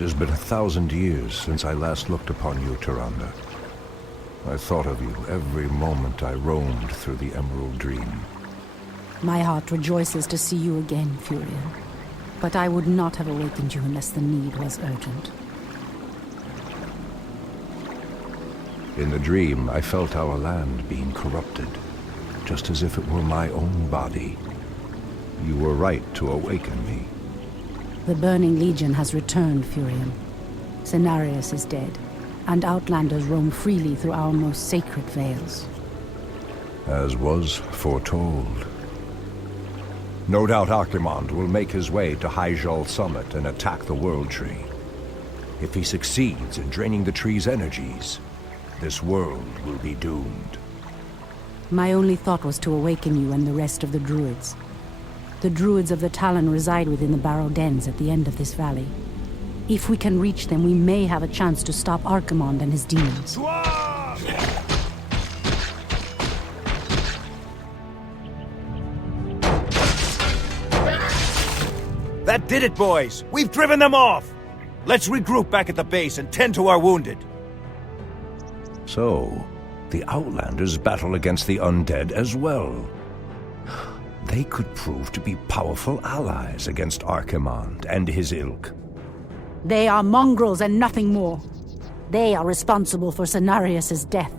It has been 1,000 years since I last looked upon you, Tyrande. I thought of you every moment I roamed through the Emerald Dream. My heart rejoices to see you again, Furion. But I would not have awakened you unless the need was urgent. In the dream, I felt our land being corrupted, just as if it were my own body. You were right to awaken me. The Burning Legion has returned, Furion. Cenarius is dead, and Outlanders roam freely through our most sacred vales. As was foretold. No doubt Archimonde will make his way to Hyjal Summit and attack the World Tree. If he succeeds in draining the tree's energies, this world will be doomed. My only thought was to awaken you and the rest of the Druids. The Druids of the Talon reside within the Barrow Dens at the end of this valley. If we can reach them, we may have a chance to stop Archimonde and his demons. That did it, boys! We've driven them off! Let's regroup back at the base and tend to our wounded. So, the Outlanders battle against the undead as well. They could prove to be powerful allies against Archimonde and his ilk. They are mongrels and nothing more. They are responsible for Cenarius' death.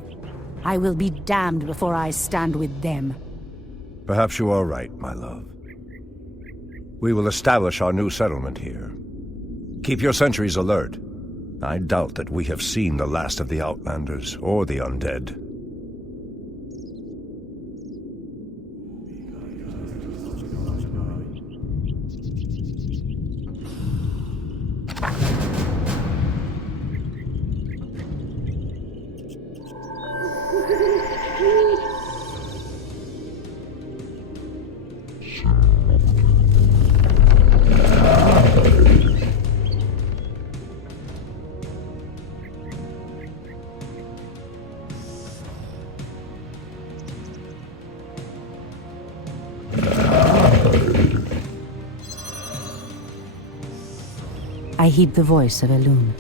I will be damned before I stand with them. Perhaps you are right, my love. We will establish our new settlement here. Keep your sentries alert. I doubt that we have seen the last of the Outlanders or the undead. I heed the voice of Elune.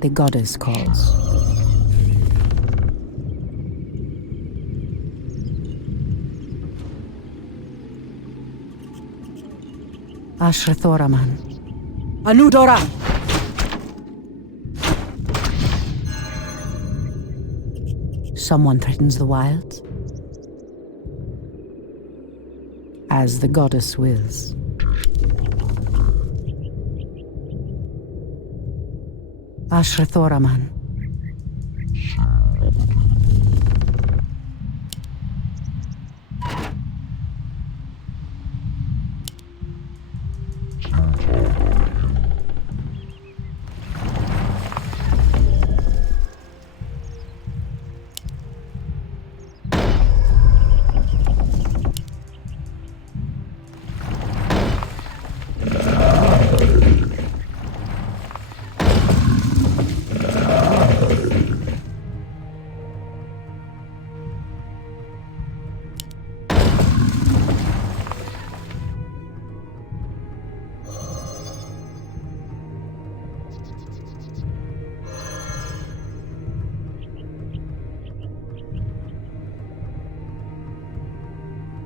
The goddess calls. Ashrathoraman. Anudora! Someone threatens the wilds? As the goddess wills. Ashrathoraman.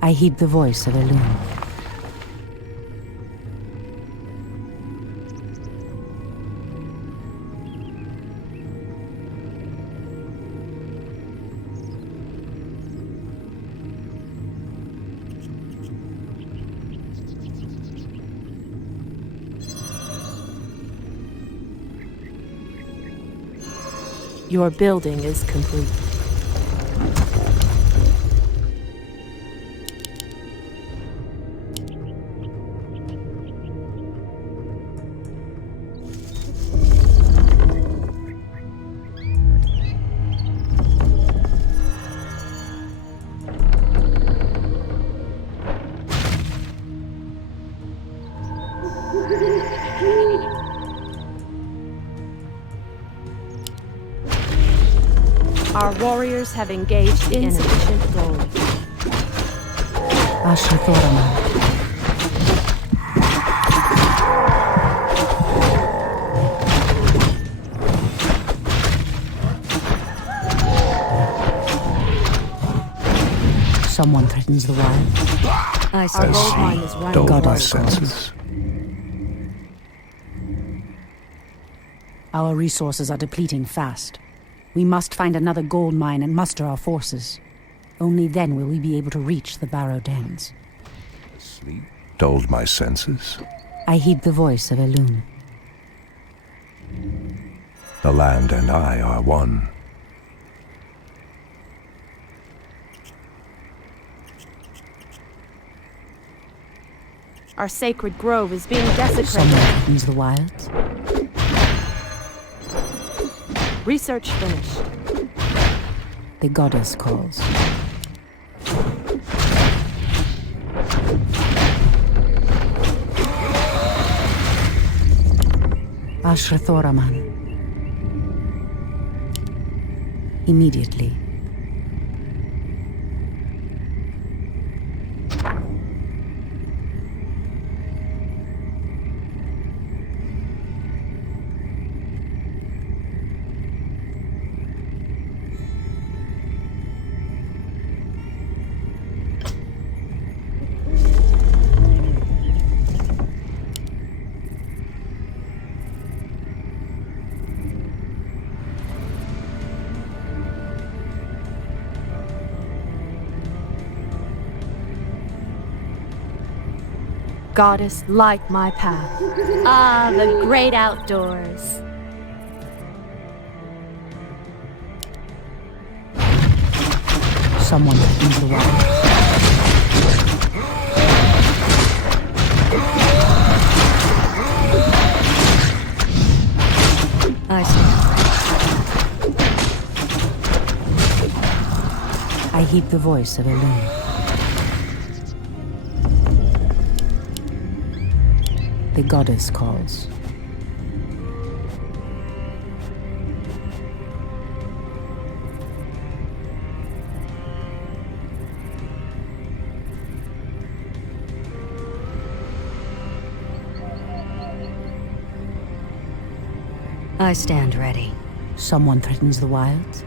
I heed the voice of Elune. Your building is complete. Our warriors have engaged insufficient gold. Ashrathoraman. Someone threatens the wild. I saw As gold mine he is right. dulled my Goddess senses. Our resources are depleting fast. We must find another gold mine and muster our forces. Only then will we be able to reach the Barrow Dens. Sleep dulled my senses. I heed the voice of Elune. The land and I are one. Our sacred grove is being Someone desecrated. threatens the wilds. Research finished. The goddess calls. Ashrathoraman. Immediately. Goddess, light my path. Ah, the great outdoors. Someone threatens the wilds. I see. I heed the voice of Elune. The goddess calls. I stand ready. Someone threatens the wilds.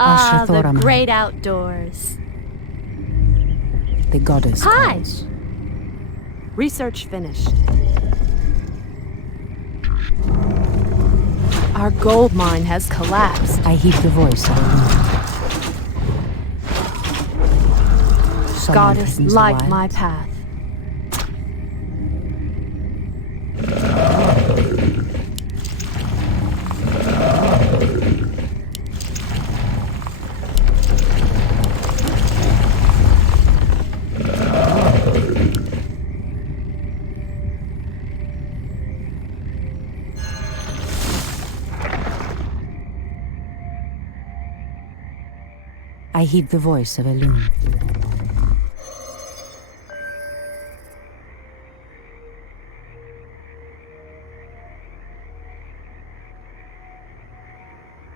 Ah, the Ashrathoraman. great outdoors. The goddess Hi. calls. Research finished. Our gold mine has collapsed. I heed the voice of Elune. Someone Goddess, threatens the light wilds. my path. I heed the voice of Elune.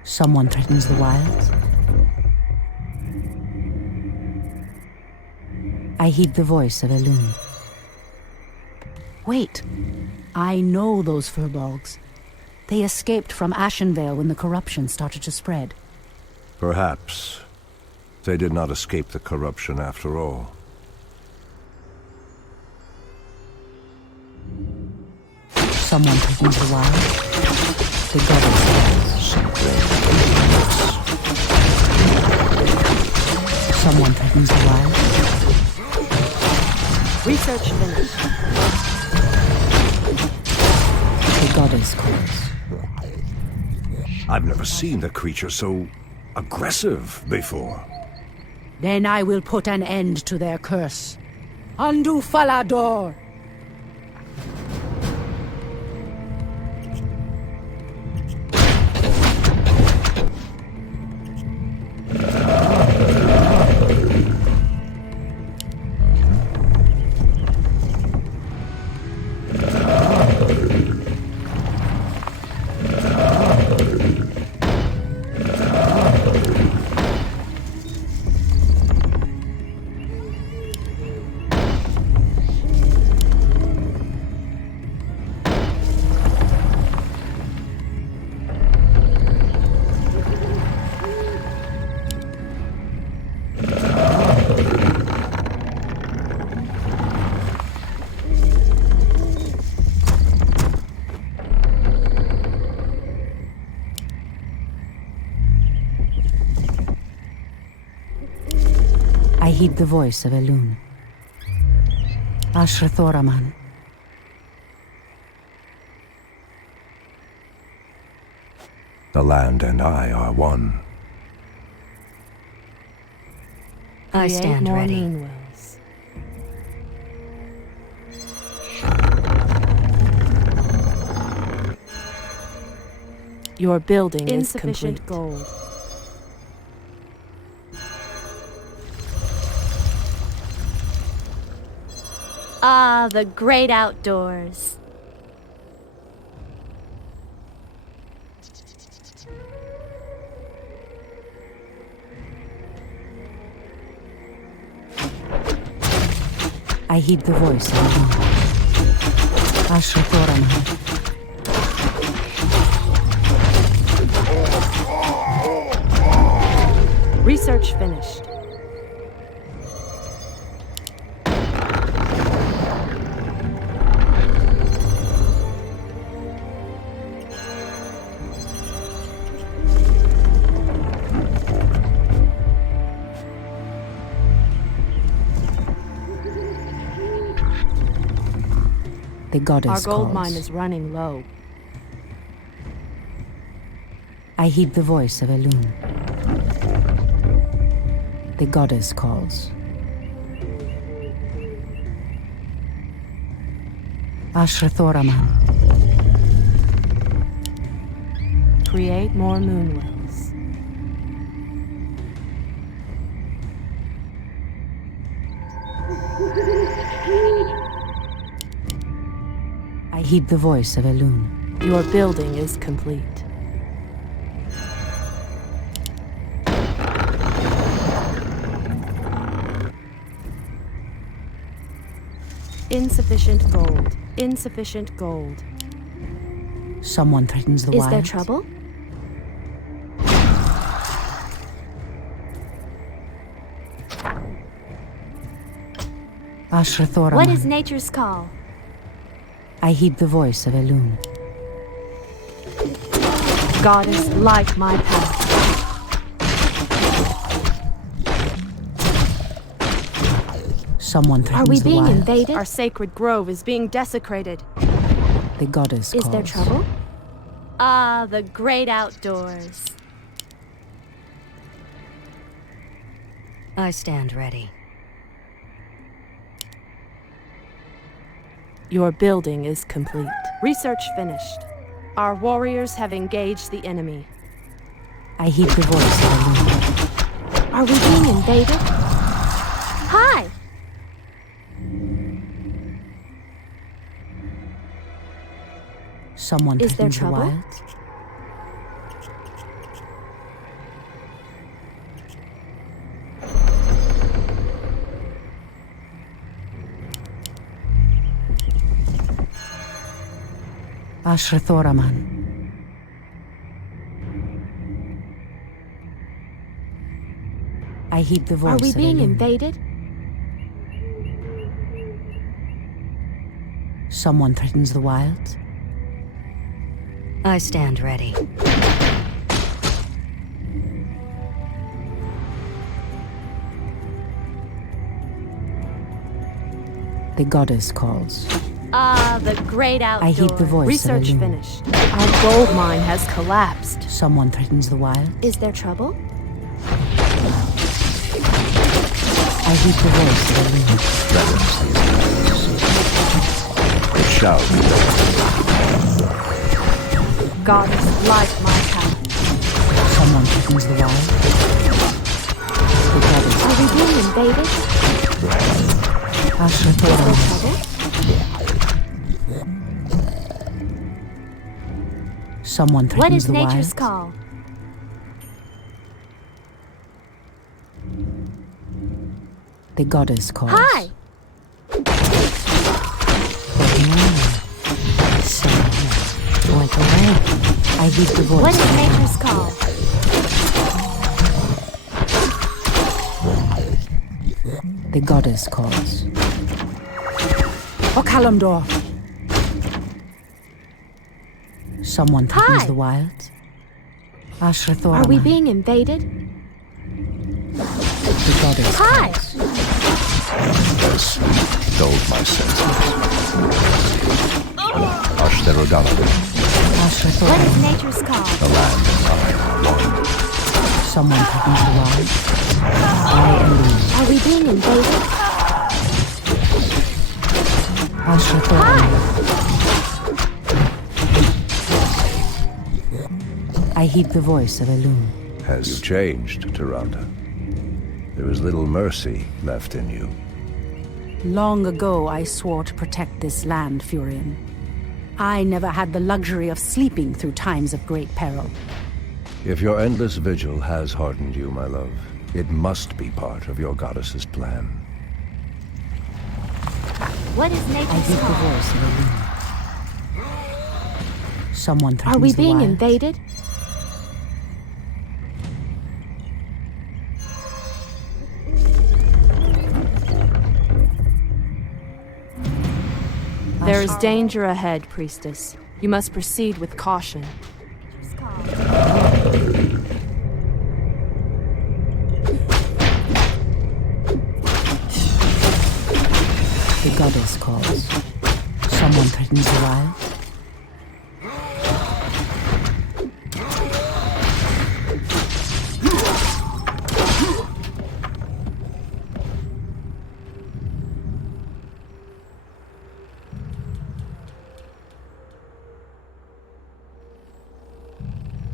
Someone threatens the wilds. I heed the voice of Elune. Wait, I know those furbolgs. They escaped from Ashenvale when the corruption started to spread. Perhaps they did not escape the corruption after all. Someone threatens the wilds. The goddess calls. Someone threatens the wilds. Research finished. The goddess calls. I've never seen the creature so aggressive before. Then I will put an end to their curse. Undo Falador! I heed the voice of Elune. Ashrathoraman. The land and I are one. I Create stand more ready. moonwells. Your building is Insufficient complete. gold. Ah, the great outdoors. I heed the voice of Elune. Ashrathoraman. Research finished. The goddess Our gold calls. mine is running low. I heed the voice of Elune. The goddess calls. Ashrathoraman. Create more moonwells. I heed the voice of Elune. Your building is complete. Insufficient gold. Insufficient gold. Someone threatens the Is wild. there trouble? Ashrathoraman. What is nature's call? I heed the voice of Elune. Goddess, light my path. Someone Are threatens we the being wild. invaded? Our sacred grove is being desecrated. The goddess Is calls. there trouble? Ah, the great outdoors. I stand ready. Your building is complete. Research finished. Our warriors have engaged the enemy. I heed the voice of Elune. Are we being invaded? Hi! Someone Is there threatens the trouble? wild. Ashrathoraman. I heed the voice Are we of being Elune. invaded? Someone threatens the wild. I stand ready. The goddess calls. Ah, the great outdoors. I heed the voice Research of a loon. finished. Our gold mine has collapsed. Someone threatens the wild. Is there trouble? I heed the voice of a loon. Threatens these lands. It shall be done. Goddess, light my path. Someone threatens the wild. The goddess. Are we being invaded? Asher Is there Thoran. trouble? Someone What threatens is the nature's wild. call? The goddess calls. Hi! Someone went away. I heed the voice What of is a loon. nature's call? The goddess calls. O Kalimdor! Someone threatens Hi. the wilds. Asher Thoran. Are we being invaded? The goddess Hi! calls. As sleep dulled my senses. Ashterogala, Asher What Thoran. is nature's call? the land and I are one. Someone threatens the wild. I elude. Are we being invaded? Asher Thoran. I heed the voice of a loon. Has you changed, Tyrande? There is little mercy left in you. Long ago, I swore to protect this land, Furion. I never had the luxury of sleeping through times of great peril. If your endless vigil has hardened you, my love, it must be part of your goddess's plan. What is I nature's heed the call? voice of a loon. Someone threatens Are we the being wild. invaded? There is danger ahead, priestess. You must proceed with caution. The goddess calls. Someone threatens the wild.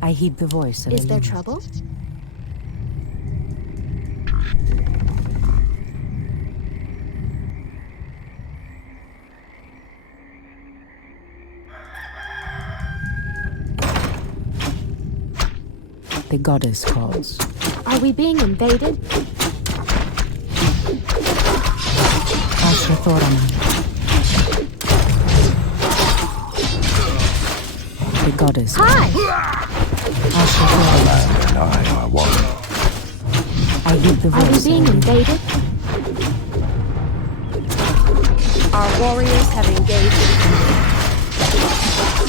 I heed the voice of a Is there loon. trouble? The goddess calls. Are we being invaded? Asher Thoraman. The goddess calls. Hi! Asher Thoraman. Land and I are one. I heed the Are we voice of a being loon. invaded? Our warriors have engaged the enemy.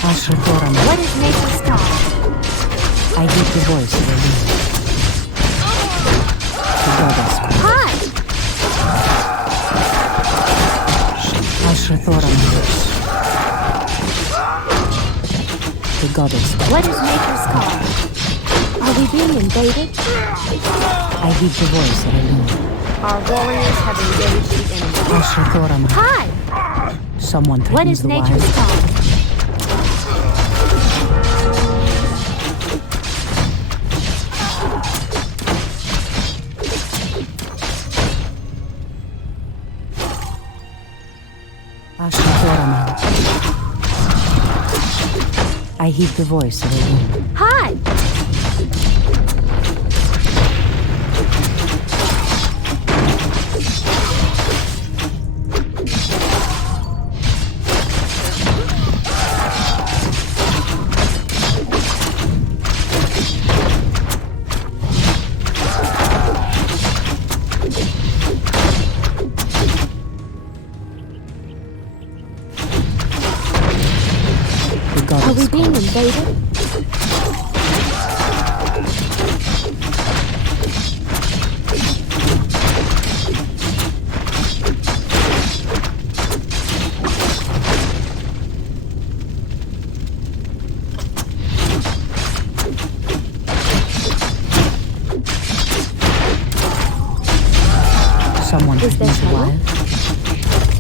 Asher Thoraman. What is nature's call? I heed the voice of a loon. The goddess calls. Hi! Asher Thoraman. The goddess calls. What is nature's call? Are we being invaded? I heed the voice of a loon. Our warriors have engaged the enemy. Asher Thoraman. Hi! Someone What threatens is the nature's wild. call? Asher Thoraman. I heed the voice of a loon. Hi! The Are goddess we being calls. invaded? threatens the trouble? wild.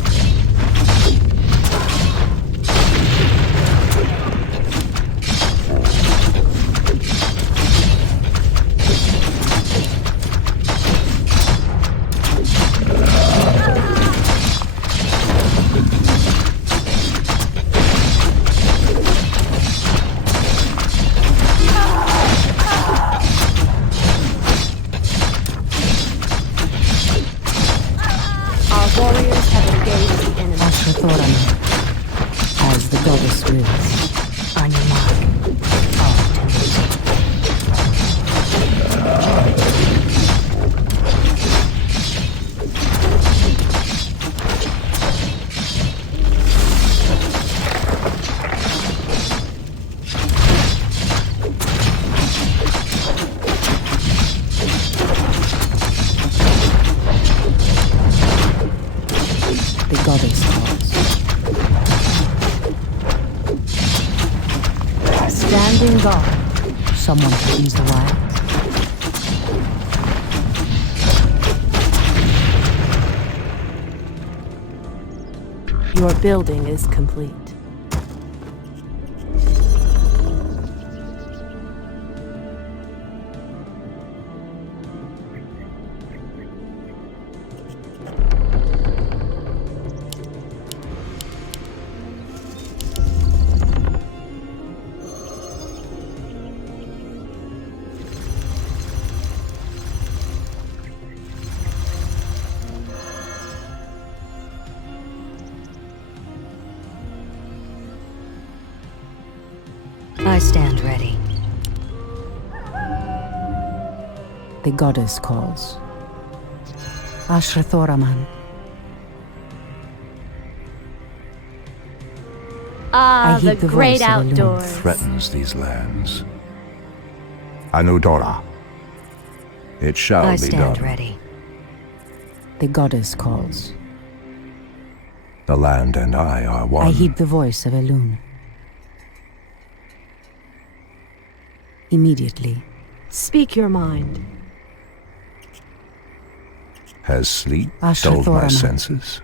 Our warriors have engaged the enemy. Ashrathoraman, as the goddess wills. On your mark. All to it. The goddess calls. Standing guard. Someone threatens the wild. Your building is complete. I stand ready. The goddess calls. Ashrathoraman. Ah, I the heed the great voice of Elune. outdoors. Threatens these lands. Anudora. It shall I be stand done. ready. The goddess calls. The land and I are one. I heed the voice of Elune. Immediately. Speak your mind. Has sleep Ashrathoraman. dulled my senses?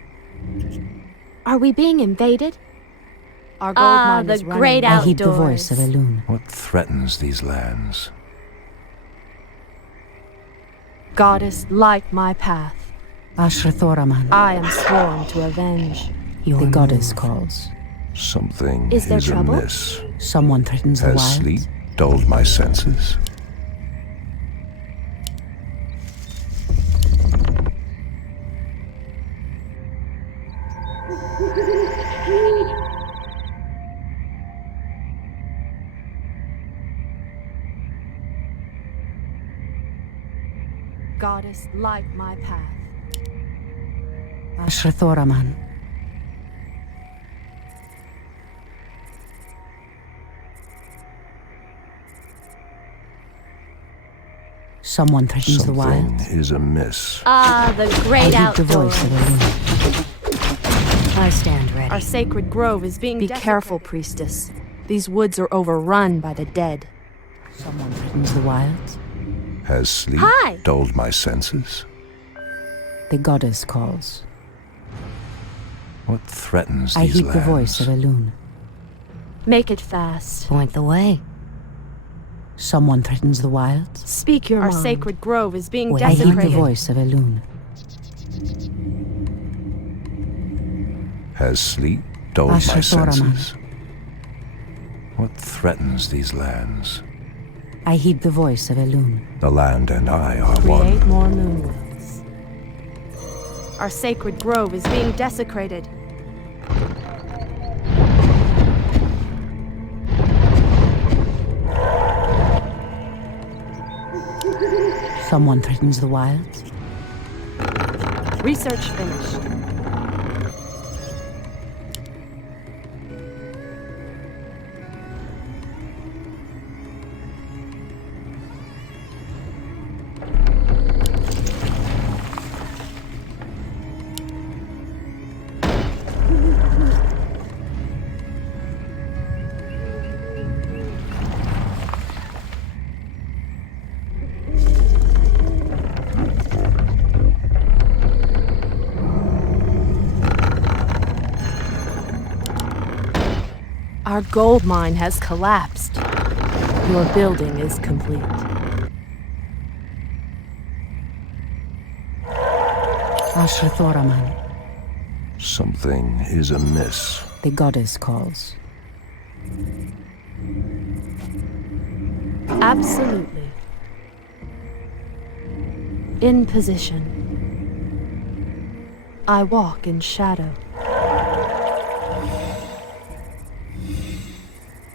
Are we being invaded? Our gold Ah, mine the is running great low. I heed the voice of outdoors. Elune. What threatens these lands? Goddess, light my path. Ashrathoraman. I am sworn to avenge. The goddess calls. Something Is there trouble? amiss. Someone threatens the Has wild. sleep dulled my senses? Goddess, light my path. Ashrathoraman. Someone threatens the Something wild. is amiss. Ah, the great I heed the voice outdoors. of Elune. I stand ready. Our sacred grove is being Be desecrated. careful, priestess. These woods are overrun by the dead. Someone threatens the wild. Has sleep Hi. dulled my senses? The goddess calls. What threatens I these heed lands? the voice of Elune. Make it fast. Point the way. Someone threatens the wild. Speak your mind. Our sacred grove is being I heed the desecrated. voice of Elune. Has sleep dulled my Ashrathoraman. senses? What threatens these lands? I heed the voice of Elune. The land and I are one. Create more moonwells. Our sacred grove is being desecrated. Someone threatens the wild. Research finished. Our gold mine has collapsed. Your building is complete. Ashrathoraman, Something is amiss. the goddess calls. Absolutely. In position. I walk in shadow.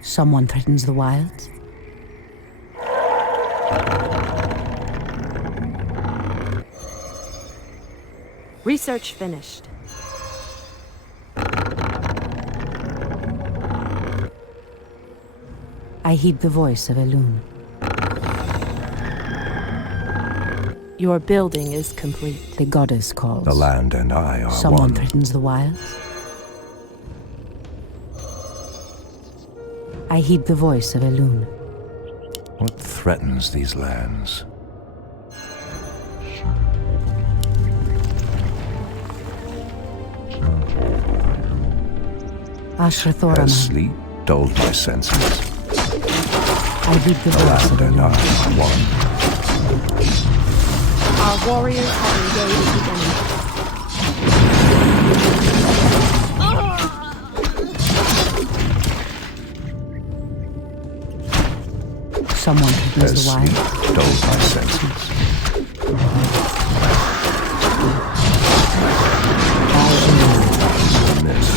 Someone threatens the wilds. Research finished. I heed the voice of Elune. Your building is complete. The goddess calls. The land and I are Someone one. threatens the wilds. I heed the voice of Elune. What threatens these lands? Ashrathoraman, Has sleep dulled my senses? I heed the The voice of land and I Elune. are one. Our warriors have engaged the enemy. Someone threatens Has the sleep wilds. dulled my senses? Miss.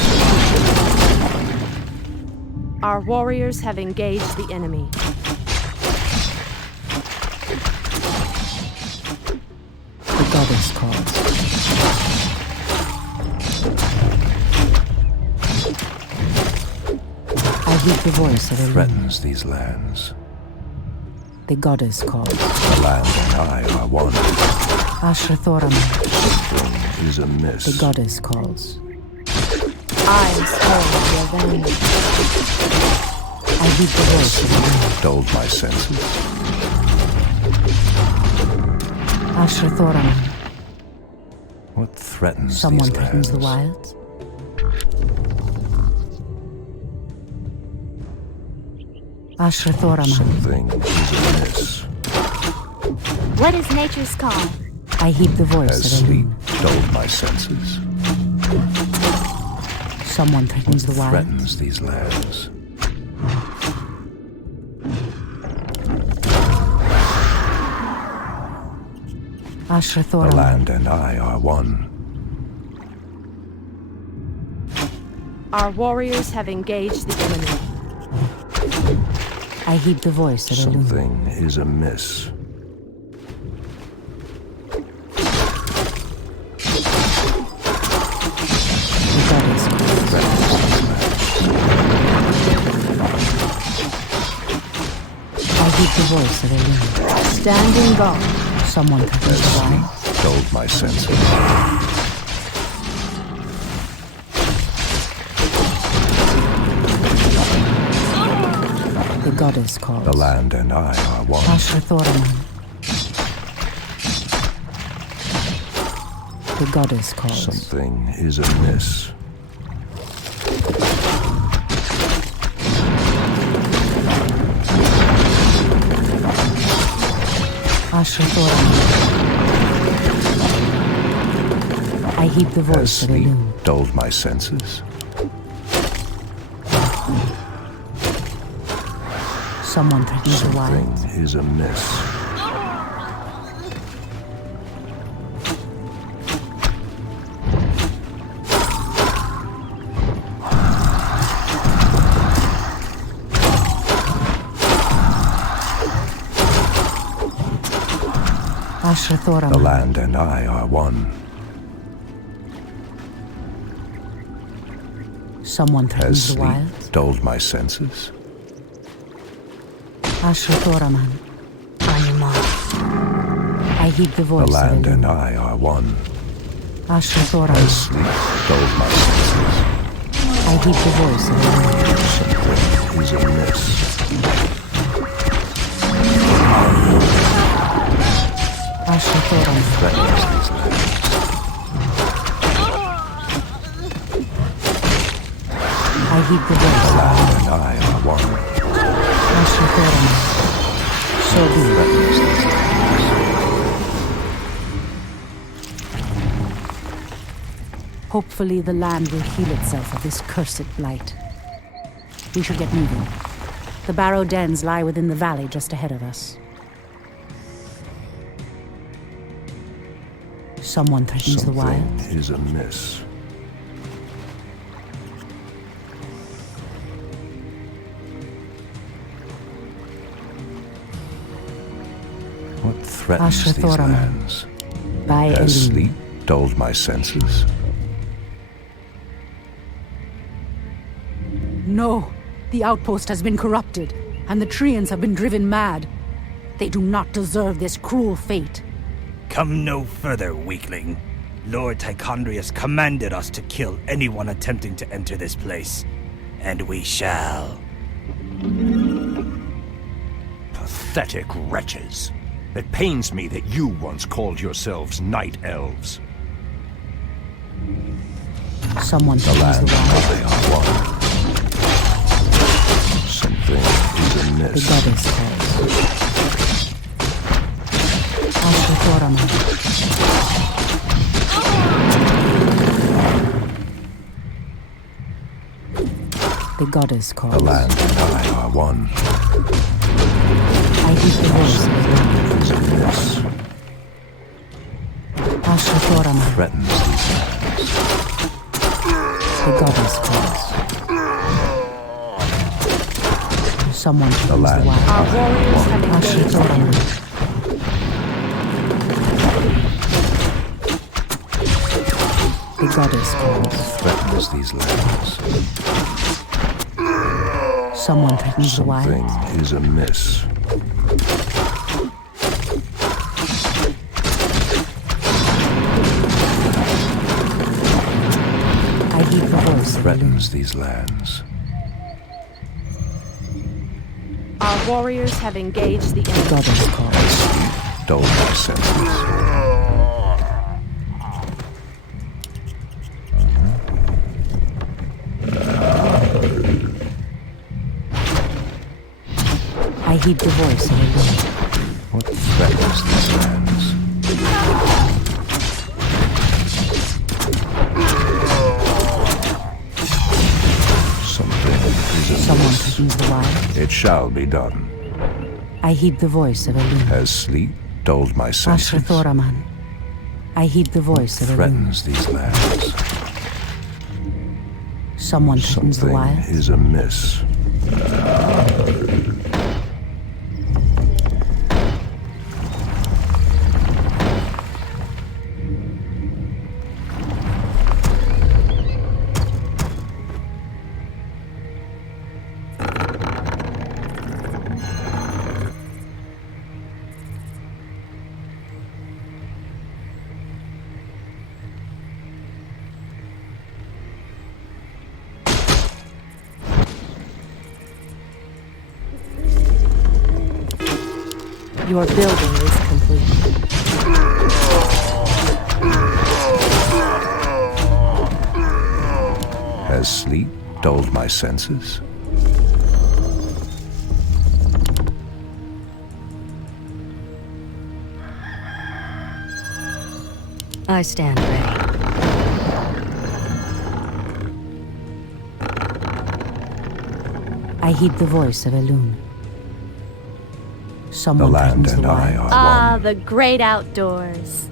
Our warriors have engaged the enemy. The goddess calls. I heed the voice of Elune. Threatens these lands. The goddess calls. The land and I are one. Ashrathoraman, Something is amiss. the goddess calls. I am sworn to avenge. I heed the voice of Elune. Dulled my senses. Ashrathoraman, What threatens someone these threatens the lands? wilds. Ashrathoraman, Something is amiss. What is nature's call? I heed the voice Has of sleep Elune. dulled my senses? Someone threatens the wilds. Threatens these lands. The Ashrathoraman, land and I are one. Our warriors have engaged the enemy. I heed the voice of Elune. Something is amiss. The goddess calls. I heed the voice of Elune. Standing guard. Someone threatens the Has wilds. sleep dulled my senses? The goddess calls. The land and I are one. Ashrathoraman. The goddess calls. Something is amiss. Ashrathoraman. I heed the Has voice of sleep Elune. dulled my senses? Someone threatens the Something wilds. is amiss. The Ashrathoraman. land and I are one. Someone Has threatens the sleep wilds. dulled my senses? Ashrathoraman. Anima. I heed the voice The land of and Elune. I are one. Ashrathoraman. Has sleep dulled my senses? I heed the voice of Elune. Something is amiss. Ashrathoraman. Threatens these lands. I heed the The voice. land and I are one. Ashra-Thoraman. So be it. Threatens these lands. Hopefully the land will heal itself of this cursed blight. We should get moving. The barrow dens lie within the valley just ahead of us. Someone threatens the wild. Something is amiss. What threatens these Ashra-Thoraman. lands? By Has Elune. sleep dulled my senses? No! The outpost has been corrupted, and the Treants have been driven mad. They do not deserve this cruel fate. Come no further, weakling. Lord Tichondrius commanded us to kill anyone attempting to enter this place. And we shall. Pathetic wretches. It pains me that you once called yourselves night elves. Someone The threatens land the and wild. I are one. Something is The amiss. goddess calls. Ashra-Thoraman. The goddess calls. The land and I are one. I heed the voice of the land. Is amiss. Ashra-Thoraman. Threatens these lands. The goddess calls. Someone The threatens the land wild. Our warriors have engaged the Ashra-Thoraman. enemy. The goddess calls. threatens these lands. Someone threatens the wild. Something is amiss. I heed the voice of the loon. Threatens these lands. Our warriors have engaged the The enemy. goddess calls. Dull my senses. I heed the voice of the loon. What threatens these lands? Something is Someone amiss. threatens the wild. It shall be done. I heed the voice of a loon. Has sleep dulled my senses? Ashra-Thoraman. I heed the voice of a loon. Threatens these lands. Someone threatens the Something wild. is amiss. Your building is complete. Has sleep dulled my senses? I stand ready. I heed the voice of a loon. The Someone land threatens the and I wild. are Ah, one. the great outdoors.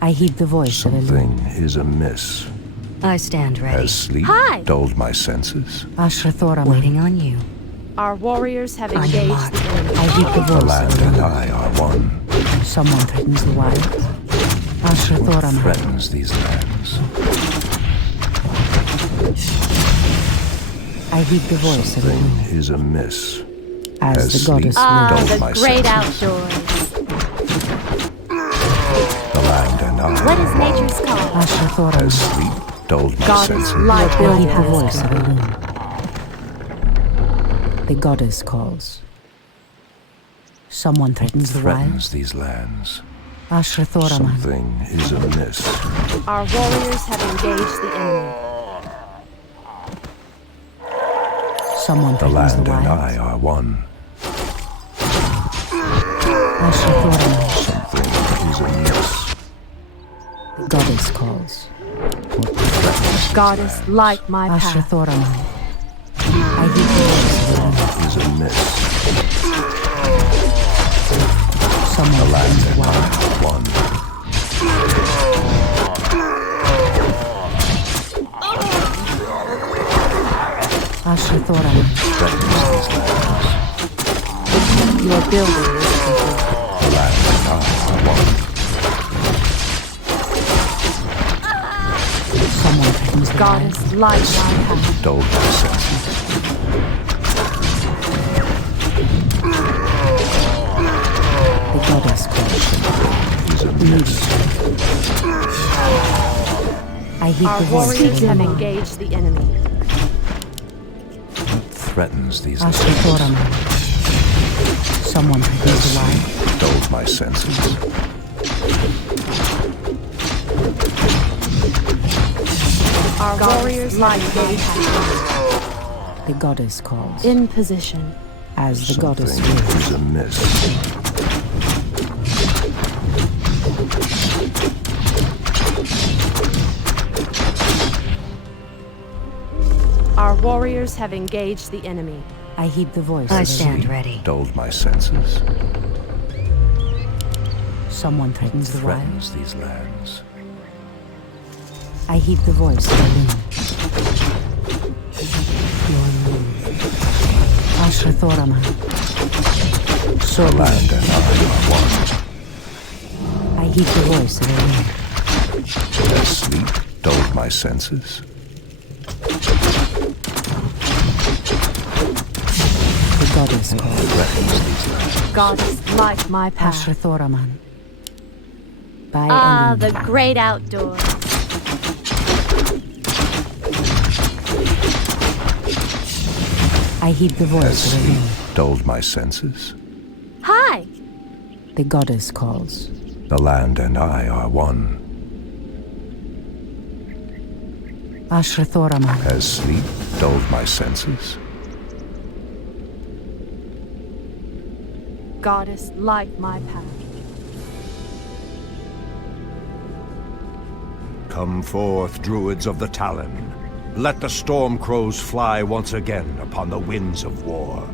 I heed the voice of a loon. Something is amiss. I stand ready. Has sleep Hi. dulled my senses? Ashra-Thoraman. Waiting on you. Our warriors have On your engaged mark. the enemy. I heed the The voice land of a and loon. I are one. Someone threatens the wild. Ashra-Thoraman. Threatens these lands. I heed the voice of a Something loon. is amiss. As Has the goddess sleep Ah, dulled the my great senses? outdoors. The land and I What is are one. nature's call? Ashra-Thoraman. Has sleep dulled my Goddess senses? light I will heed the pass. voice of a loon. The goddess calls. Someone threatens the wild. Threatens these lands. Ashra-Thoraman. Something is amiss. Our warriors have engaged the enemy. Someone The threatens land the and wilds. I are one. Something is amiss. The goddess calls. Goddess, light my path. Ashrathoraman. I hear the voice of the wind. Is amiss. Someone The land threatens the and I wilds. are one. Ashrathoraman. Your building is complete. The land and I are one. Someone threatens the Goddess, wilds. light my path. Dulled my senses. The goddess calls. Is amiss. I hear Our the voice warriors of the have wind. engaged the enemy. What threatens these lands? Ashrathoraman. Someone threatens the wild. Dulled my senses. Our warriors have engaged the enemy. The goddess calls. In position. As the goddess Something wills. is amiss. Our warriors have engaged the enemy. I heed the voice I of the stand wind. ready. Dulled my senses. Someone threatens the wild. Threatens these lands. I heed the voice of the wind. Your moon. Ashrathoraman. So The land and I are one. I heed the voice of the wind. As sleep dulled my senses. The goddess calls. Threatens these lands. Goddess, light my path. Ashrathoraman. By Ah, Elune. the great outdoors. I heed the As voice of the sleep wind. dulled my senses. Hi! The goddess calls. The land and I are one. Ashrathoraman. As sleep dulled my senses. Goddess, light my path. Come forth, Druids of the Talon. Let the storm crows fly once again upon the winds of war.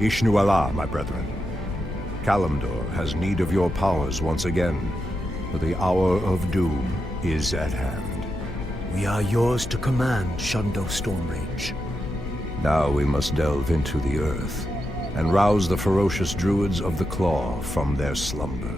Ishnu Allah, my brethren. Kalimdor has need of your powers once again, for the hour of doom is at hand. We are yours to command, Shundo Stormrage. Now we must delve into the earth and rouse the ferocious druids of the Claw from their slumber.